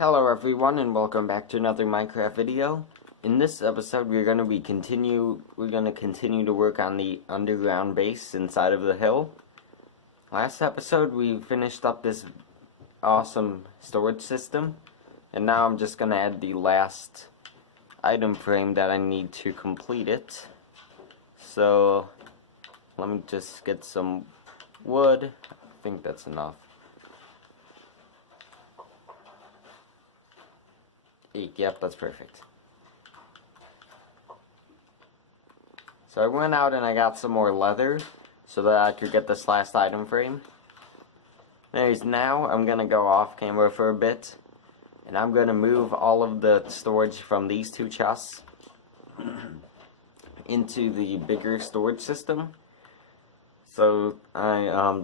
Hello everyone and welcome back to another Minecraft video. In this episode we're going to continue to work on the underground base inside of the hill. Last episode we finished up this awesome storage system, and now I'm just going to add the last item frame that I need to complete it. So let me just get some wood. I think that's enough. Yep, that's perfect. So I went out and I got some more leather so that I could get this last item frame. Anyways, now I'm gonna go off camera for a bit, and I'm gonna move all of the storage from these two chests into the bigger storage system. So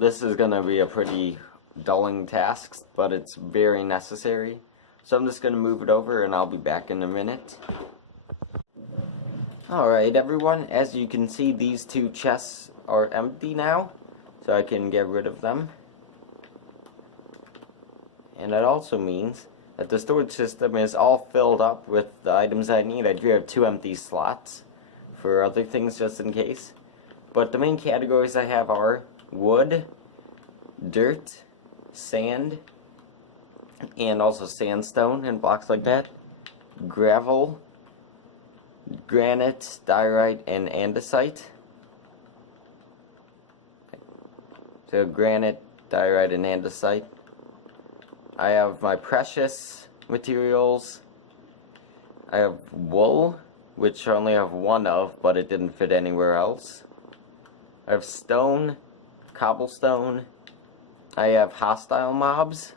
this is gonna be a pretty dulling task, but it's very necessary. So I'm just going to move it over and I'll be back in a minute. Alright everyone, as you can see these two chests are empty now, so I can get rid of them. And that also means that the storage system is all filled up with the items I need. I do have 2 empty slots for other things just in case. But the main categories I have are wood, dirt, sand, and also sandstone and blocks like that, gravel, granite, diorite, and andesite. So granite, diorite, and andesite. I have my precious materials. I have wool, which I only have 1 of, but it didn't fit anywhere else. I have stone, cobblestone. I have hostile mobs.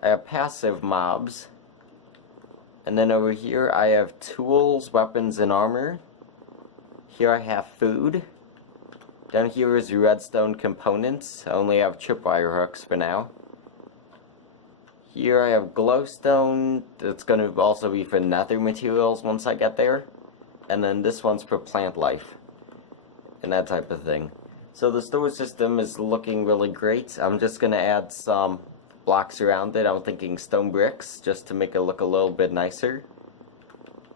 I have passive mobs, and then over here I have tools, weapons, and armor. Here I have food. Down here is redstone components. I only have tripwire hooks for now. Here I have glowstone. That's going to also be for nether materials once I get there. And then this one's for plant life and that type of thing. So the storage system is looking really great. I'm just going to add some blocks around it. I'm thinking stone bricks just to make it look a little bit nicer.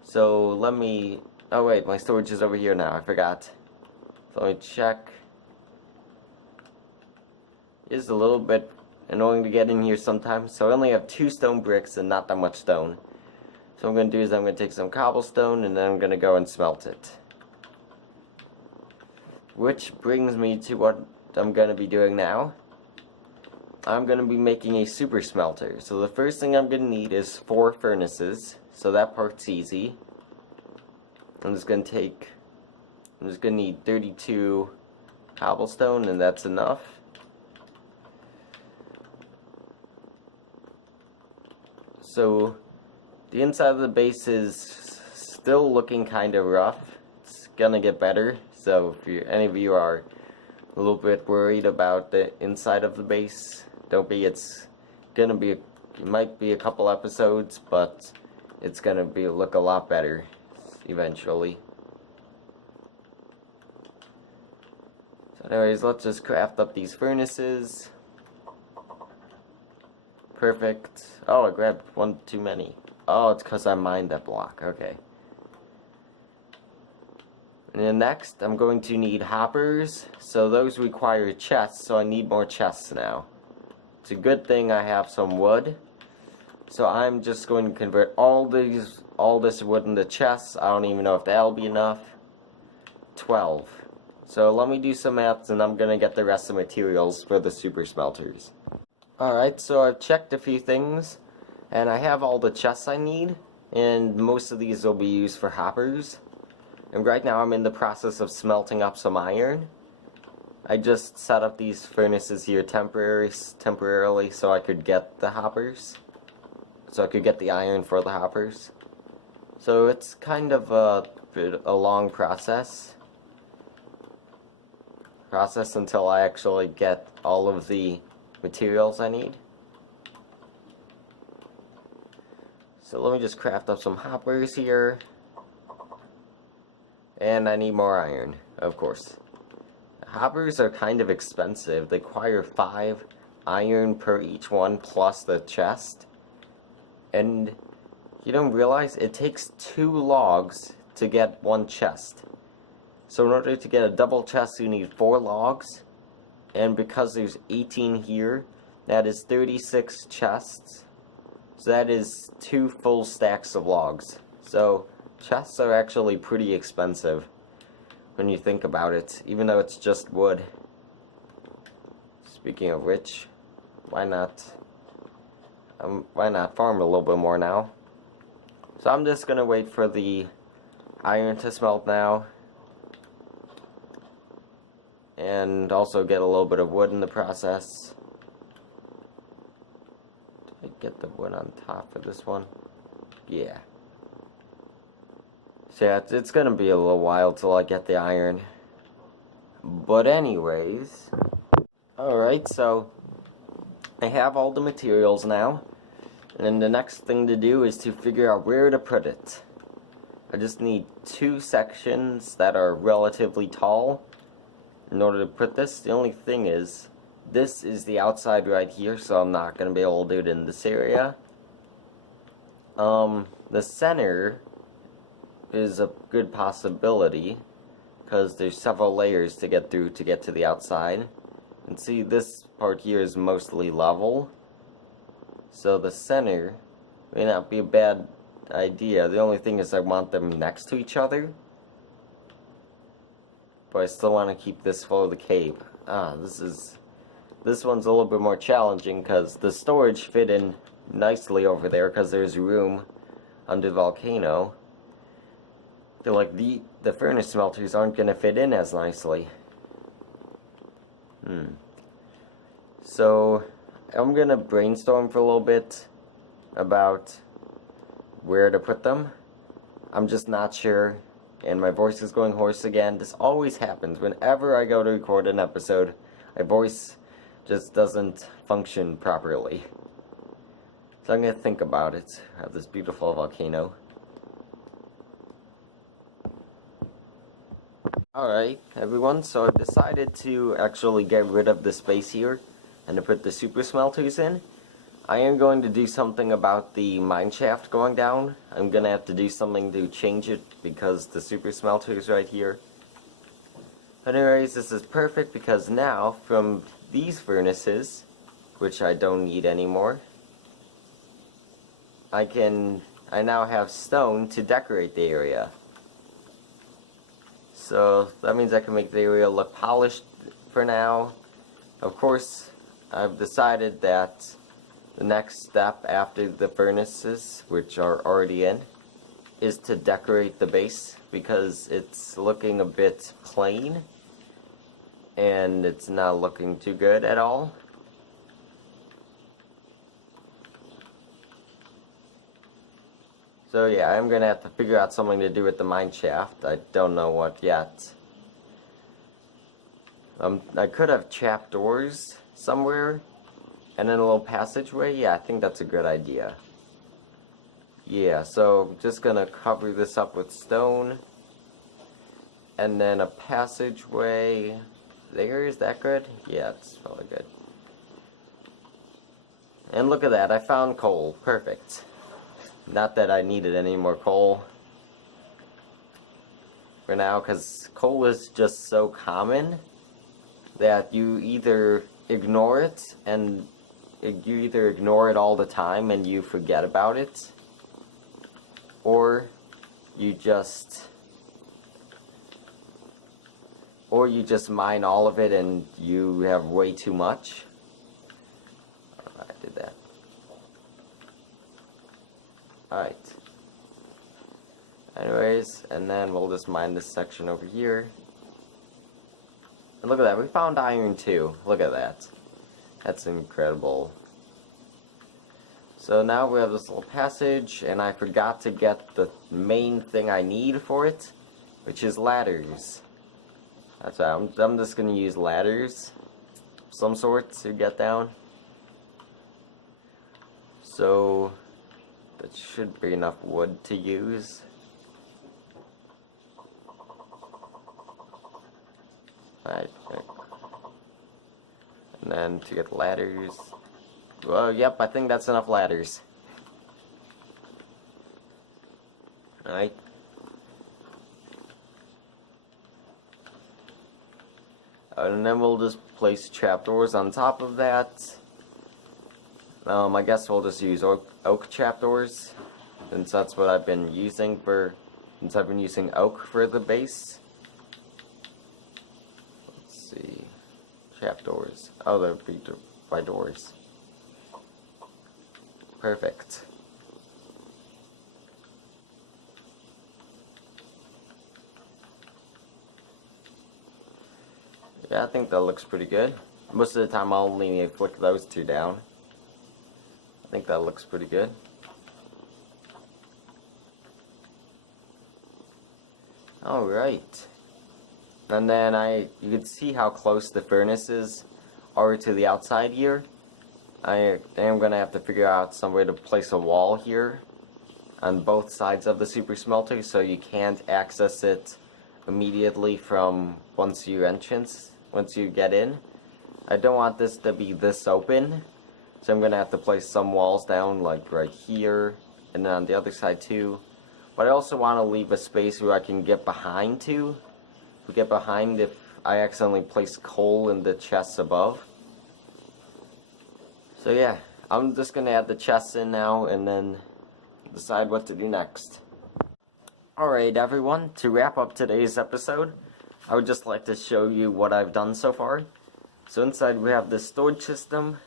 So let me, oh wait, my storage is over here now, I forgot. So let me check. It's a little bit annoying to get in here sometimes, so I only have 2 stone bricks and not that much stone. So what I'm going to do is I'm going to take some cobblestone and then I'm going to go and smelt it. Which brings me to what I'm going to be doing now. I'm going to be making a super smelter. So the first thing I'm going to need is 4 furnaces. So that part's easy. I'm just going to need 32 cobblestone, and that's enough. So the inside of the base is still looking kind of rough. It's going to get better. So if any of you are a little bit worried about the inside of the base, don't be. It's gonna be, it might be a couple episodes, but it's gonna look a lot better eventually. So anyways, let's just craft up these furnaces. Perfect. Oh, I grabbed 1 too many. Oh, it's because I mined that block. Okay. And then next, I'm going to need hoppers. So those require chests, so I need more chests now. It's a good thing I have some wood. So I'm just going to convert all this wood into chests. I don't even know if that'll be enough. 12. So let me do some maths and I'm going to get the rest of the materials for the super smelters. Alright, so I've checked a few things, and I have all the chests I need, and most of these will be used for hoppers. And right now I'm in the process of smelting up some iron. I just set up these furnaces here temporarily so I could get the hoppers. So I could get the iron for the hoppers. So it's kind of a long process until I actually get all of the materials I need. So let me just craft up some hoppers here. And I need more iron, of course. Hoppers are kind of expensive. They require 5 iron per each one plus the chest. And you don't realize it takes 2 logs to get 1 chest. So in order to get a double chest, you need 4 logs. And because there's 18 here, that is 36 chests. So that is 2 full stacks of logs. So chests are actually pretty expensive when you think about it, even though it's just wood. Speaking of which, why not farm a little bit more now? So I'm just gonna wait for the iron to smelt now, and also get a little bit of wood in the process. Did I get the wood on top for this one? Yeah. So yeah, it's gonna be a little while till I get the iron. But anyways, alright, so I have all the materials now. And then the next thing to do is to figure out where to put it. I just need 2 sections that are relatively tall in order to put this. The only thing is, this is the outside right here, so I'm not going to be able to do it in this area. The center is a good possibility, because there's several layers to get through to get to the outside. And see, this part here is mostly level. So the center may not be a bad idea. The only thing is I want them next to each other. But I still want to keep this flow of the cave. This one's a little bit more challenging because the storage fit in nicely over there because there's room under the volcano. They're like the furnace smelters aren't going to fit in as nicely. So I'm gonna brainstorm for a little bit about where to put them. I'm just not sure, and my voice is going hoarse again. This always happens whenever I go to record an episode. My voice just doesn't function properly. So I'm gonna think about it. I have this beautiful volcano. Alright, everyone, so I've decided to actually get rid of the space here and to put the super smelters in. I am going to do something about the mine shaft going down. I'm going to have to do something to change it because the super smelter is right here. Anyways, this is perfect because now from these furnaces, which I don't need anymore, I now have stone to decorate the area. So that means I can make the area look polished for now. Of course, I've decided that the next step after the furnaces, which are already in, is to decorate the base because it's looking a bit plain and it's not looking too good at all. So yeah, I'm gonna have to figure out something to do with the mine shaft. I don't know what yet. I could have trapdoors somewhere and then a little passageway. Yeah, I think that's a good idea. Yeah, so I'm just gonna cover this up with stone and then a passageway there. Is that good? Yeah, it's probably good. And look at that, I found coal. Perfect. Not that I needed any more coal for now, because coal is just so common that you either ignore it all the time and you forget about it, or you just mine all of it and you have way too much. I did that. Alright. Anyways, and then we'll just mine this section over here. And look at that, we found iron too. Look at that. That's incredible. So now we have this little passage, and I forgot to get the main thing I need for it, which is ladders. That's right, I'm just gonna use ladders of some sort to get down. So that should be enough wood to use. Alright. And then to get ladders. Well, yep, I think that's enough ladders. Alright. And then we'll just place trapdoors on top of that. I guess we'll just use oak trapdoors, since that's what I've been using oak for the base. Let's see. Trapdoors. Oh, they're by doors. Perfect. Yeah, I think that looks pretty good. Most of the time I'll only need to flick those two down. I think that looks pretty good. Alright. And then you can see how close the furnaces are to the outside here. I am going to have to figure out some way to place a wall here on both sides of the super smelter so you can't access it immediately from once you get in. I don't want this to be this open, so I'm going to have to place some walls down like right here and then on the other side too. But I also want to leave a space where I can get behind too. Get behind if I accidentally place coal in the chests above. So yeah, I'm just going to add the chests in now and then decide what to do next. Alright everyone, to wrap up today's episode, I would just like to show you what I've done so far. So inside we have this storage system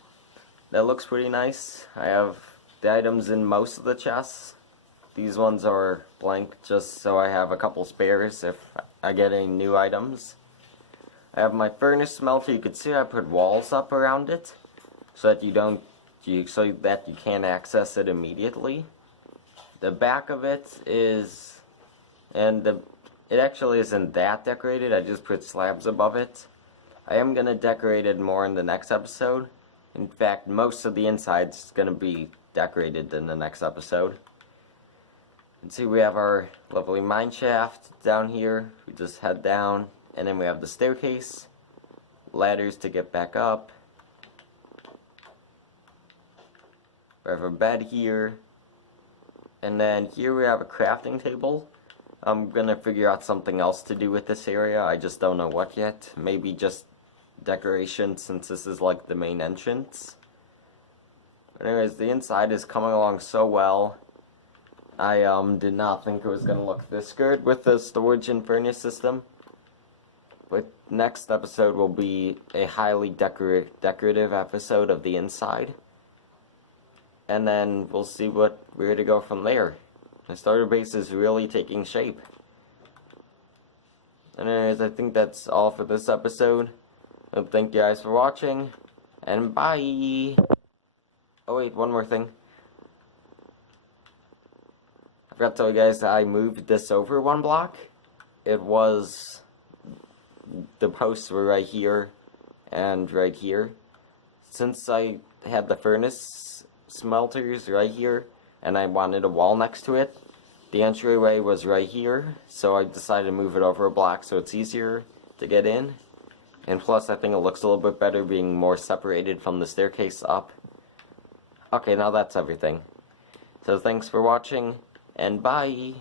that looks pretty nice. I have the items in most of the chests. These ones are blank just so I have a couple spares if I get any new items. I have my furnace smelter. You can see I put walls up around it so that you can't access it immediately. The back of it is, it actually isn't that decorated. I just put slabs above it. I am gonna decorate it more in the next episode. In fact, most of the inside's gonna be decorated in the next episode. And see, we have our lovely mine shaft down here. We just head down, and then we have the staircase, ladders to get back up. We have a bed here, and then here we have a crafting table. I'm gonna figure out something else to do with this area. I just don't know what yet. Maybe just decoration, since this is like the main entrance. But anyways, the inside is coming along so well. I did not think it was going to look this good with the storage and furnace system. But next episode will be a highly decorative episode of the inside. And then we'll see where to go from there. The starter base is really taking shape. Anyways, I think that's all for this episode. Thank you guys for watching, and bye! Oh wait, one more thing. I forgot to tell you guys that I moved this over one block. It was, the posts were right here and right here. Since I had the furnace smelters right here and I wanted a wall next to it, the entryway was right here, so I decided to move it over a block so it's easier to get in. And plus I think it looks a little bit better being more separated from the staircase up. Okay, now that's everything. So thanks for watching, and bye!